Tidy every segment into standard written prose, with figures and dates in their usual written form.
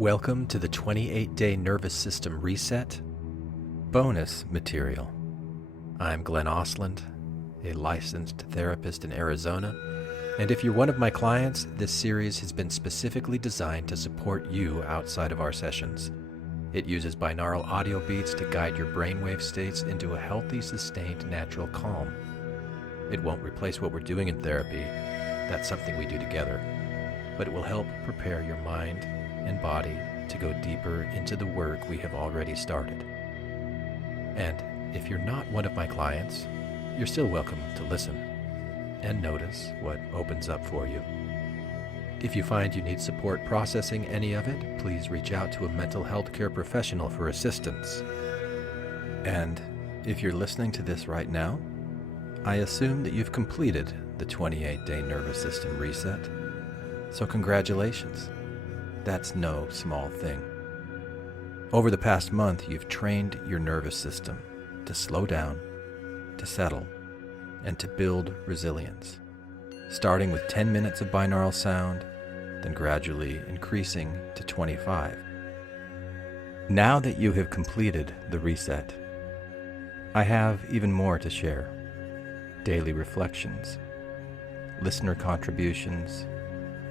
Welcome to the 28-Day Nervous System Reset bonus material. I'm Glenn Ostlund, a licensed therapist in Arizona, and if you're one of my clients, this series has been specifically designed to support you outside of our sessions. It uses binaural audio beats to guide your brainwave states into a healthy, sustained, natural calm. It won't replace what we're doing in therapy. That's something we do together. But it will help prepare your mind and body to go deeper into the work we have already started. And if you're not one of my clients, you're still welcome to listen and notice what opens up for you. If you find you need support processing any of it, please reach out to a mental health care professional for assistance. And if you're listening to this right now, I assume that you've completed the 28-Day Nervous System Reset. So congratulations. That's no small thing. Over the past month, you've trained your nervous system to slow down, to settle, and to build resilience, starting with 10 minutes of binaural sound, then gradually increasing to 25. Now that you have completed the reset, I have even more to share. Daily reflections, listener contributions,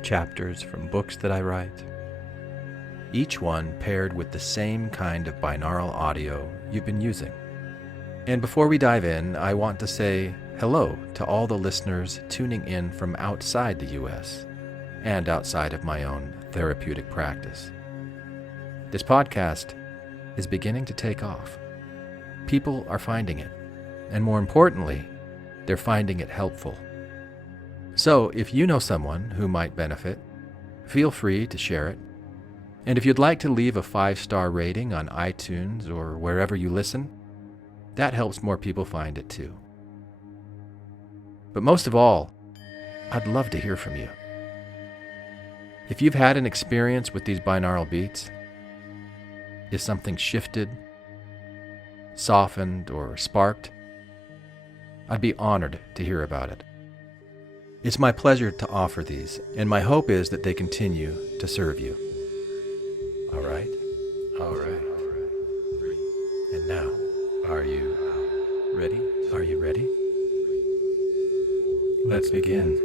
chapters from books that I write, each one paired with the same kind of binaural audio you've been using. And before we dive in, I want to say hello to all the listeners tuning in from outside the U.S. and outside of my own therapeutic practice. This podcast is beginning to take off. People are finding it, and more importantly, they're finding it helpful. So if you know someone who might benefit, feel free to share it. And if you'd like to leave a 5-star rating on iTunes or wherever you listen, that helps more people find it too. But most of all, I'd love to hear from you. If you've had an experience with these binaural beats, if something shifted, softened, or sparked, I'd be honored to hear about it. It's my pleasure to offer these, and my hope is that they continue to serve you. All right. And now, are you ready? Are you ready? Let's begin.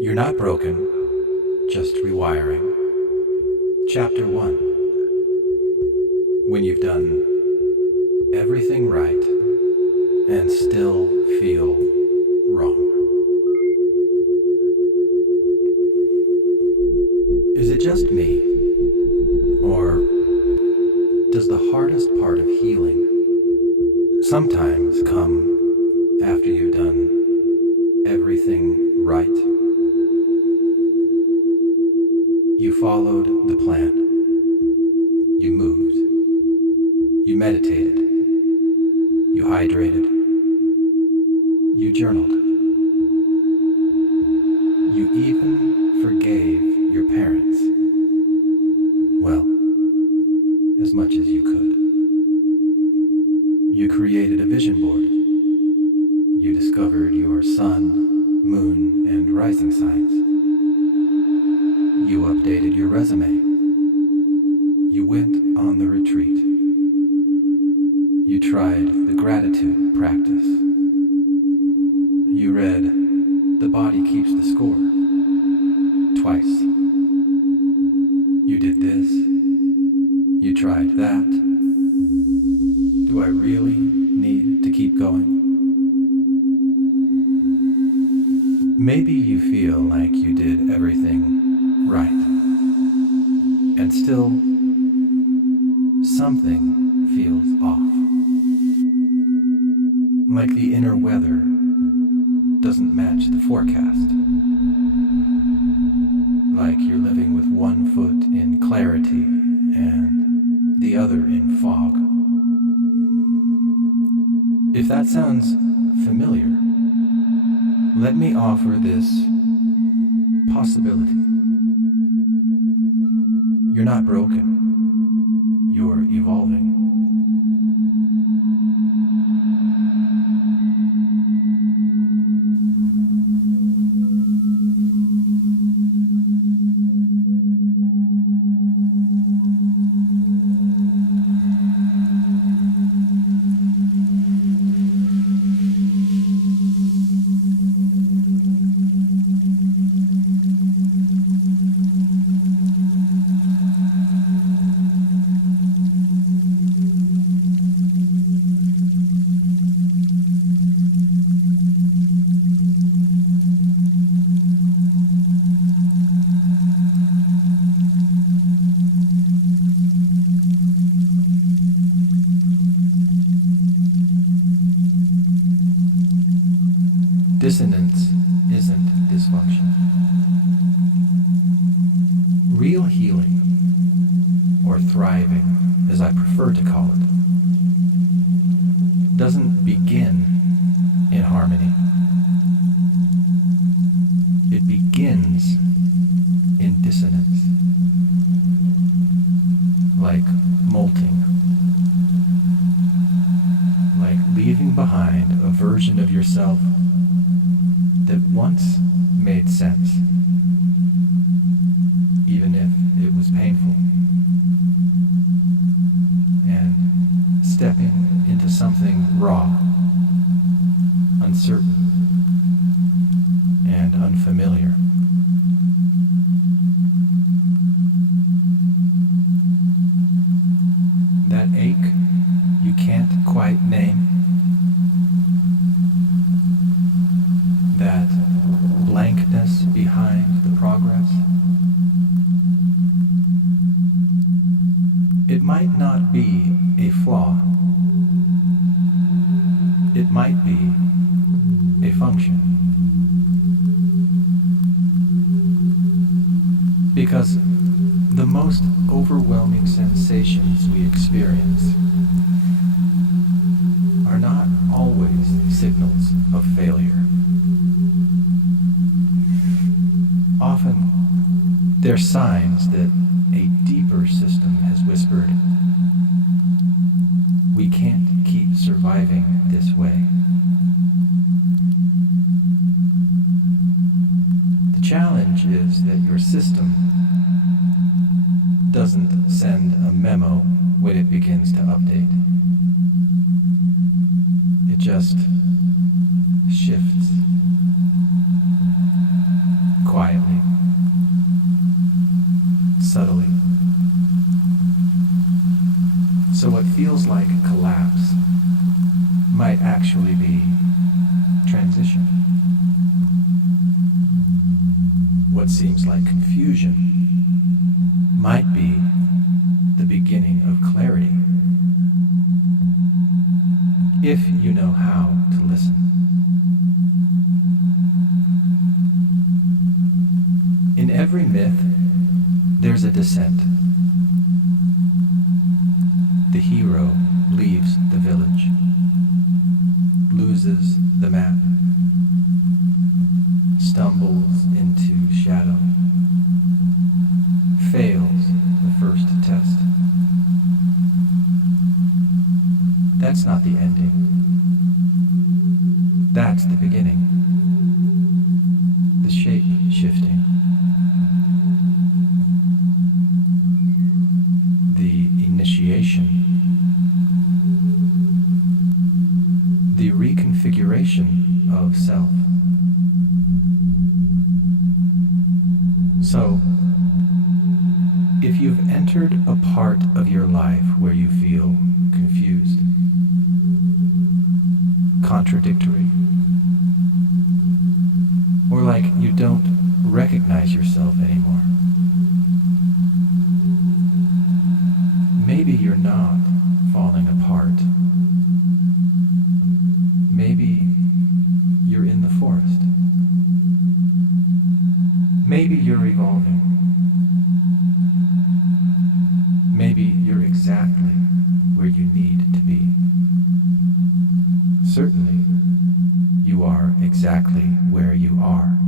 You're not broken, just rewiring. Chapter 1. When you've done everything right and still feel wrong. Is it just me? Or does the hardest part of healing sometimes come after you've done everything right? You followed the plan. You moved. You meditated. You hydrated. You journaled. You even forgave your parents. Well, as much as you could. You created a vision board. You discovered your sun, moon, and rising signs. You updated your resume. You went on the retreat. You tried the gratitude practice. You read The Body Keeps the Score twice. You did this. You tried that. Do I really need to keep going? Maybe you feel like you did everything right, and still something feels off. Like the inner weather doesn't match the forecast. Like you're living with one foot in clarity and the other in fog. If that sounds familiar, let me offer this possibility. You're not broken. You're evolving. dysfunction. Real healing, or thriving, as I prefer to call it, doesn't begin in harmony. It begins in dissonance, like molting, like leaving behind a version of yourself that once made sense, even if it was painful, and stepping into something raw, uncertain, and unfamiliar. That ache you can't quite name, that blankness behind the progress, it might not be a flaw. It might be a function. Because the most overwhelming sensations we experience are not always signals of failure. Often, they're signs that a deeper system has whispered, "We can't keep surviving this way." The challenge is that your system doesn't send a memo when it begins to update. It just shifts quietly, subtly. So what feels like collapse might actually be transition. What seems like confusion might be the beginning of clarity, if you know how to listen. In every myth, there's a descent. The hero leaves the village, loses the map, stumbles into shadow, fails the first test. That's not the ending. That's the beginning. The shape shifting. The initiation. The reconfiguration of self. So, if you've entered a part of your life where you feel confused, contradictory, or like you don't recognize yourself anymore, maybe you're not falling apart. Maybe you're in the forest. Maybe you're evolving. Maybe you're exactly where you need to be. Certainly, you are exactly where you are.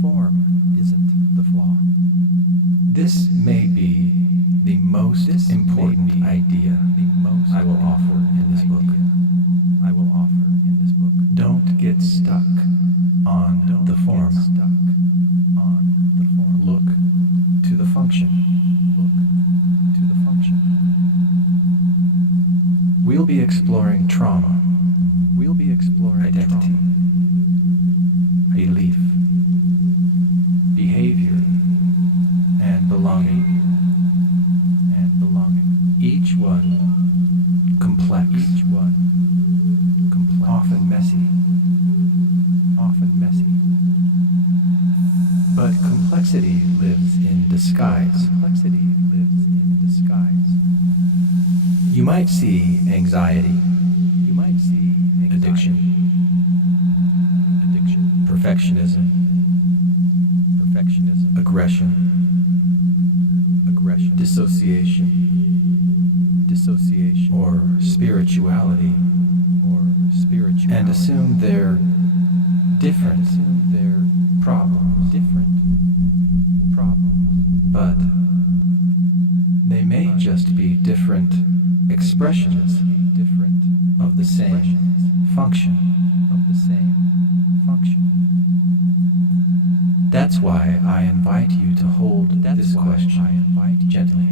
form isn't the flaw. This may be the most important idea I will offer in this book. Don't get stuck on the form. Look to the function. We'll be exploring trauma. Identity. Belief. Behavior. And belonging. Each one complex. Often messy. But complexity lives in disguise. You might see anxiety. Addiction. Perfectionism. Aggression. Dissociation. Or spirituality. And assume they're different problems. But they may just be different expressions of the same function. That's why I invite you to hold this question gently.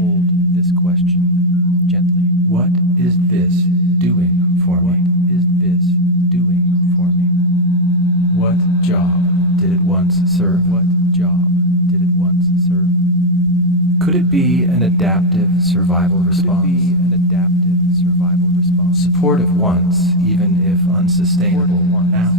What is this doing for me? What job did it once serve? Could it be an adaptive survival response? Supportive once, even if unsustainable now.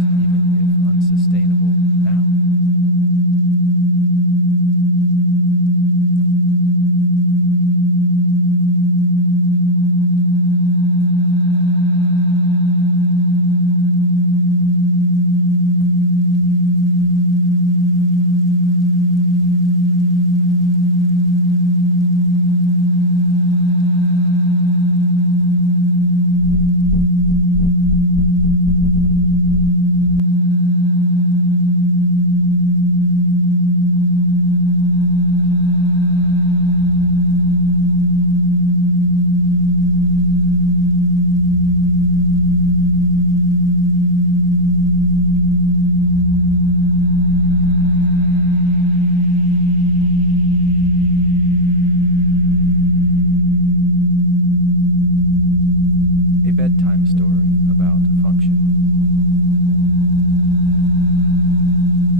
A bedtime story about function.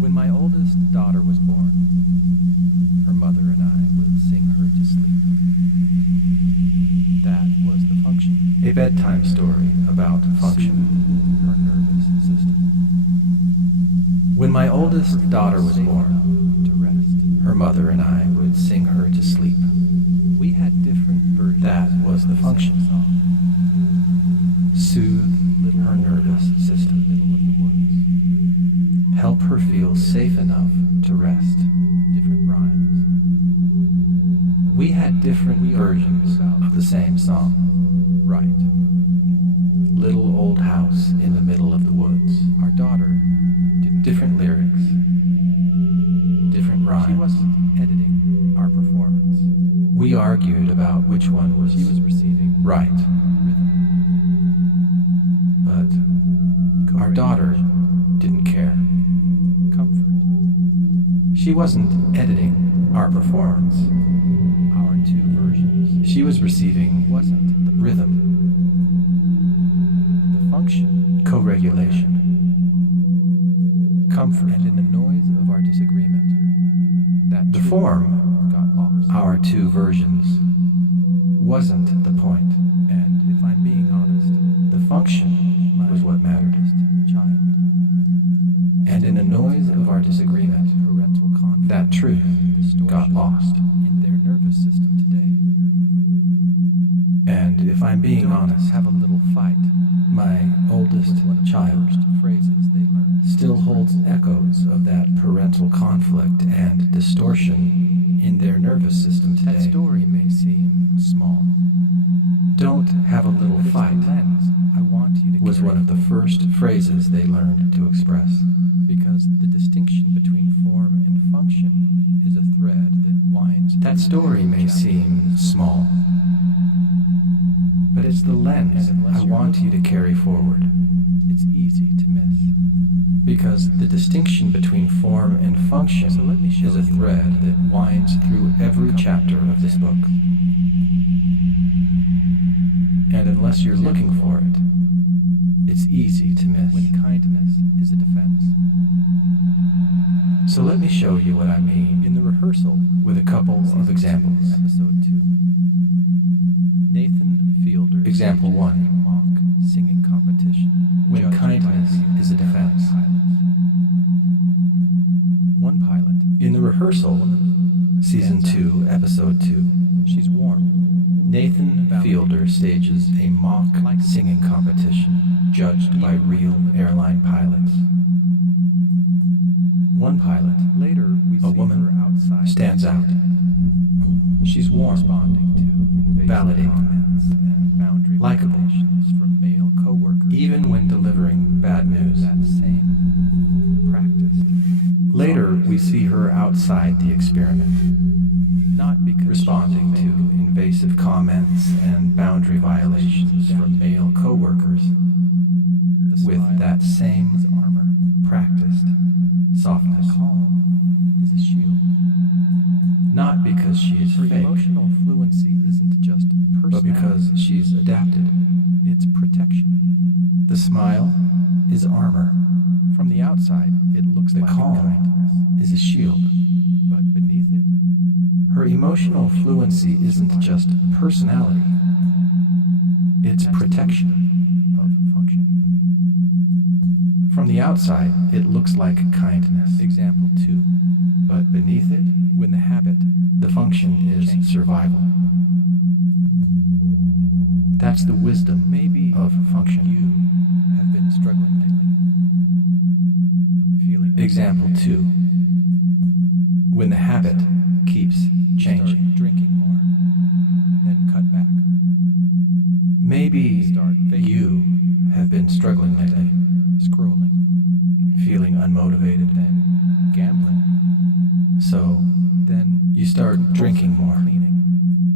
When my oldest daughter was born, her mother and I would sing her to sleep. That was the function. A bedtime story about function. Her nervous system. When my oldest daughter was born, to rest, her mother and I would sing her to sleep. We had different versions. That was the function. Soothe her nervous system. Help her feel safe enough to rest. Different rhymes. We had different versions of the same song. Right. Little old house in the middle of the woods. Our daughter did different lyrics. Different rhymes. She wasn't editing our performance. We argued about which one was she was receiving. Right. Rhythm. But our daughter didn't care. Comfort. She wasn't editing our performance. Our two versions. She was receiving wasn't the rhythm. The function. Co-regulation. Comfort. And in the noise of our disagreement, that the form got lost. Our two versions wasn't the point. And if I'm being honest, the function was what mattered. Child. And in the noise of our disagreement, parental conflict, that truth got lost in their nervous system today. And if I'm being honest, have a little fight. My oldest child phrases they learned still holds echoes of that parental conflict and distortion in their nervous system today. That story may seem small. Don't have a little fight I want you to was one of the first phrases they learned to express. Because the distinction between form function is a thread that winds. That story may seem small, but it's the lens I want you to carry forward. It's easy to miss. Because the distinction between form and function is a thread that winds through every chapter of this book. And unless you're looking for it, it's easy to miss. When kindness is a defense. So let me show you what I mean In the rehearsal, with a couple of examples. Episode 2. Nathan Fielder. Example 1. Mock singing competition. When Judged kindness by is a defense. One pilot. In the rehearsal, Season 2, Episode 2. She's warm. Nathan Fielder stages a mock singing competition judged by real airline pilots. One pilot, Later, we a see woman, her outside. stands out. She's warm, Responding to invasive validating, comments and boundary likable, violations from male coworkers. even when delivering bad news. That same practiced. Later, we see her outside the experiment, Not because responding to invasive comments and boundary violations from male coworkers with that same armor. practiced softness. Calm is a shield. Not because she is Her fake, emotional fluency isn't just but personality. because she's adapted. It's protection. The smile is armor. From the outside, it looks The like calm kindness, is a shield. but beneath it, Her emotional fluency isn't just personality, it's protection. of function. From the outside, it looks like kindness, Example 2. but beneath it, When the habit, the function is survival. That's the wisdom maybe of function. you have been struggling lately. Feeling Example 2. When the habit keeps changing. Start drinking more, then cut back. Maybe Start vaping. you have been struggling lately, Scrolling, feeling unmotivated, then gambling, so then you start drinking more, cleaning.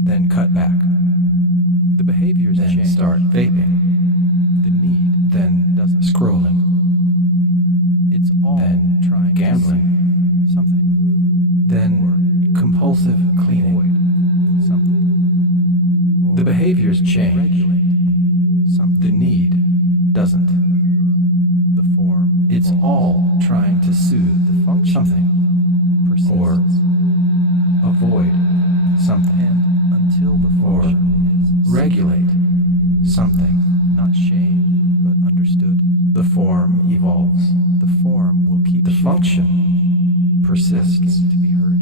then cut back, The behaviors then change. start vaping, The need then doesn't. scrolling, It's all then trying gambling, to see something. then compulsive cleaning. Avoid something. Or The behaviors change, regulate something. the need doesn't. The form It's evolves. all trying to soothe The function something persists. or avoid something And until the or function is seen, regulate something. not shame, but understood, The form evolves. the form will keep The shifting, function persists. asking to be heard.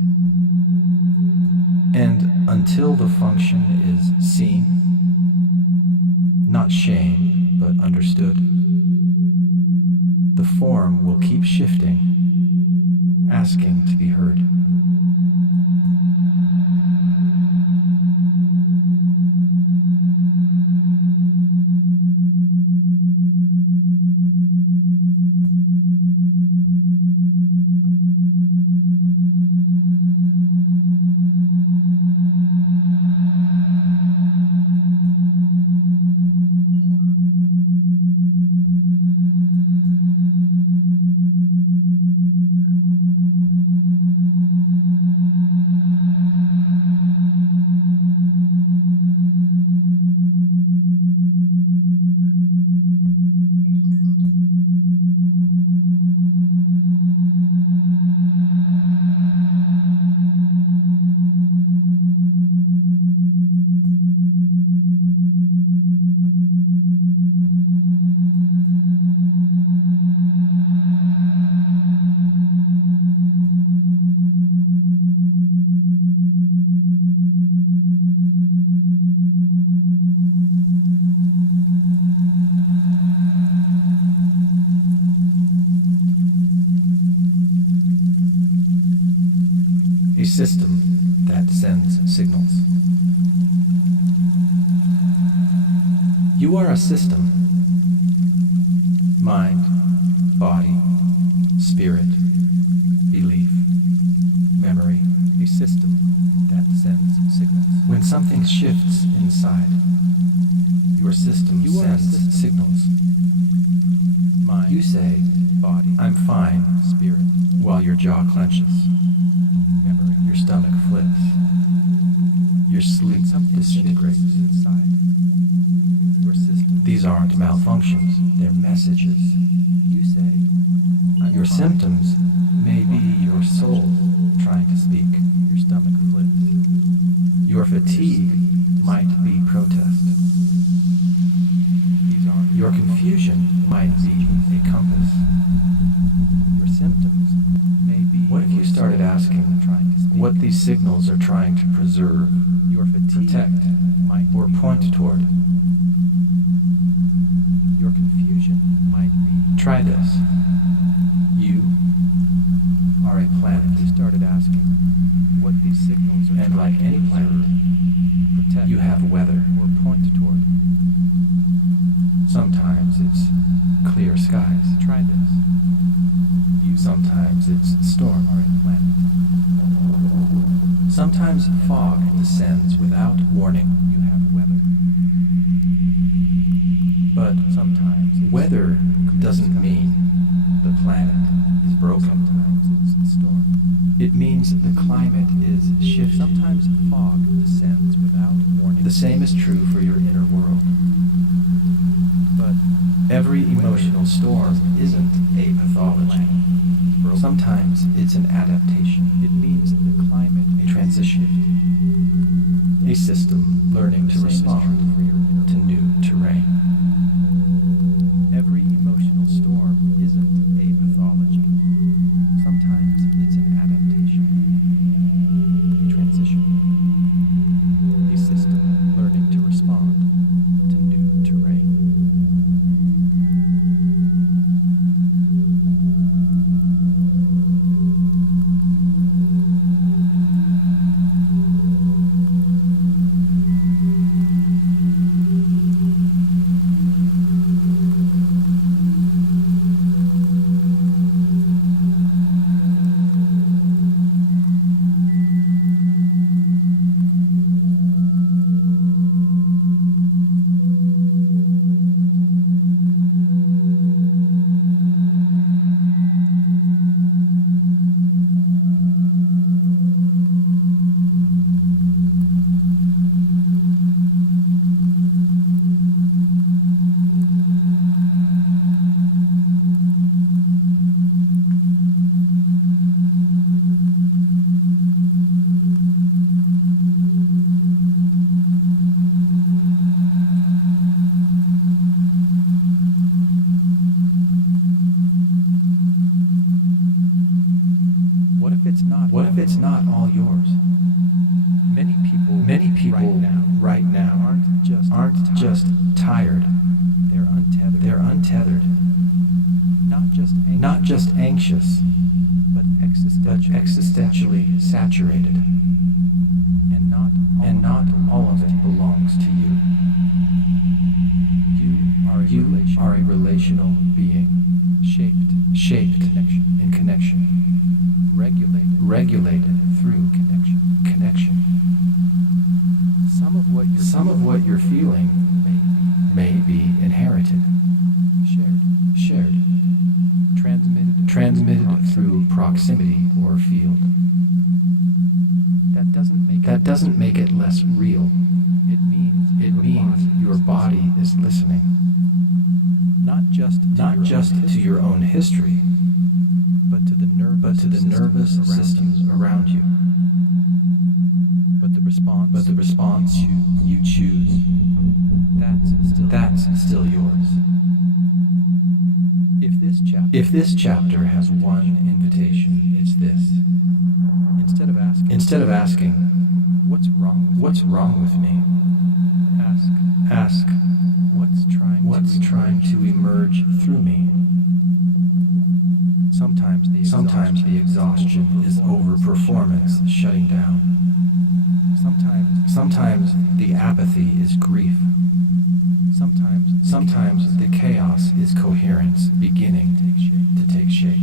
And until the function is seen, not shame, but understood, the form will keep shifting, asking to be heard. A system that sends signals. You are a system. Mind, body, spirit, belief. system that sends signals. When something shifts inside, your system sends signals. Mind, you say, body, I'm fine, spirit, while your jaw clenches. Memory, your stomach flips. Your sleep disintegrates inside. Your system. These aren't malfunctions, they're messages. You say, your symptoms may be your soul trying to speak. Your stomach flips. Your fatigue might be protest. Your confusion might be a compass. Your symptoms may be. What if you started asking what these signals are trying to preserve, your fatigue, protect, or point toward? Your confusion might be. Try this. You are a planet. You started asking what these signals are, and like any planet, protect, you have weather or point toward. Sometimes it's clear skies. Try this. Sometimes it's storm. Are a planet. Sometimes fog descends without warning. You have weather. But sometimes weather doesn't mean the planet is broken. Sometimes it's the storm. It means the climate is shifting. Sometimes fog descends without warning. The same is true for your inner world. But every emotional storm isn't a pathology. Sometimes it's an adaptation. It means the climate, a transition, a system learning to respond to new terrain. Every emotional storm isn't a pathology. Sometimes it's an adaptation, a transition, a system learning to respond to new terrain. What if it's not all yours? Many people right now aren't just tired. They're untethered. Not just anxious, but existentially saturated. And not all of it belongs to you. You are a relational being, shaped in connection. Regulated through connection. Some of what you're feeling may be inherited, shared, transmitted through proximity or field. That doesn't make it less real. It means your body is listening, not just to your own history, but to the nervous systems around you. But the response you choose, that's still yours. If this chapter has one invitation, it's this. Instead of asking, what's wrong with me? Ask, what's trying to emerge through me? Sometimes the exhaustion is overperformance shutting down. Sometimes the apathy is grief. Sometimes the chaos is coherence beginning to take shape.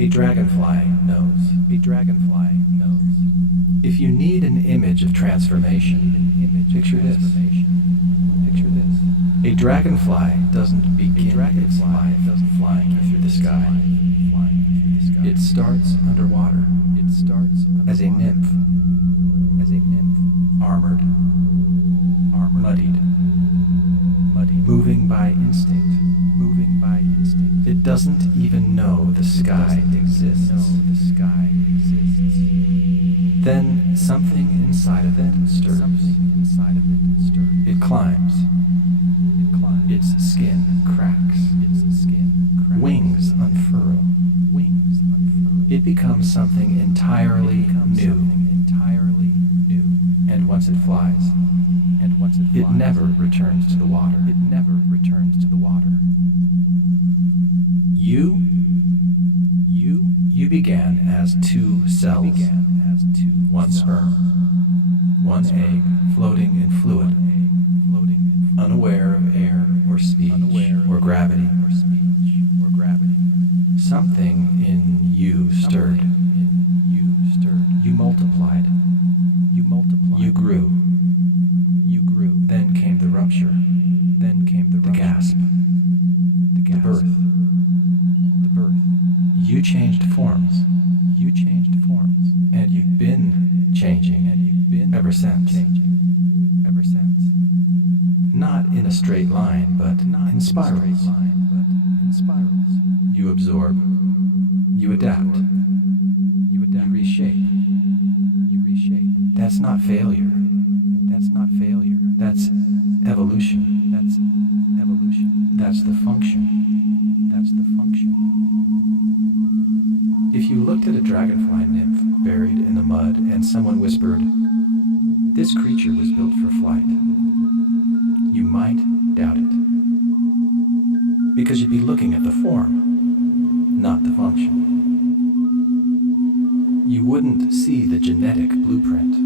A dragonfly knows. A dragonfly knows. If you need an image of transformation, picture this. Picture this. A dragonfly doesn't begin its life flying through the sky. It starts underwater. It starts as a nymph. As a nymph. Armored. Muddied. Moving by instinct. It doesn't even know the sky exists. Then something inside of it stirs. It climbs. Its skin cracks. Wings unfurl. It becomes something entirely new. And once it flies, it never returns to the water. You began as two cells, one sperm, one egg floating in fluid, unaware of air or speech or gravity. Something in you stirred. You multiplied. You grew. Then came the rupture. The gasp. The birth. You changed forms. And you've been changing ever since. Not in a straight line, but in spirals. You absorb. You adapt. You reshape. That's not failure. That's evolution. That's the function. If you looked at a dragonfly nymph buried in the mud and someone whispered, "This creature was built for flight," you might doubt it. Because you'd be looking at the form, not the function. You wouldn't see the genetic blueprint,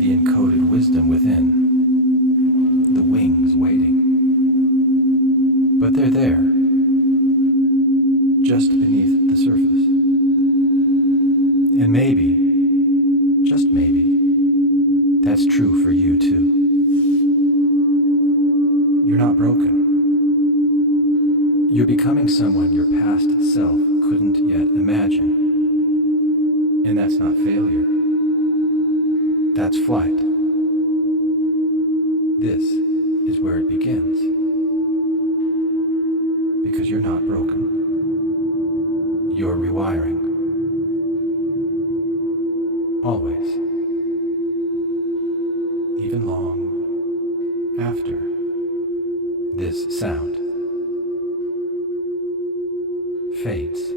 the encoded wisdom within, the wings waiting. But they're there, just beneath the surface. And maybe, just maybe, that's true for you too. You're not broken. You're becoming someone your past self couldn't yet imagine. And that's not failure. That's flight. This is where it begins. Because you're not broken. You're rewiring. Always. Even long after this sound fades.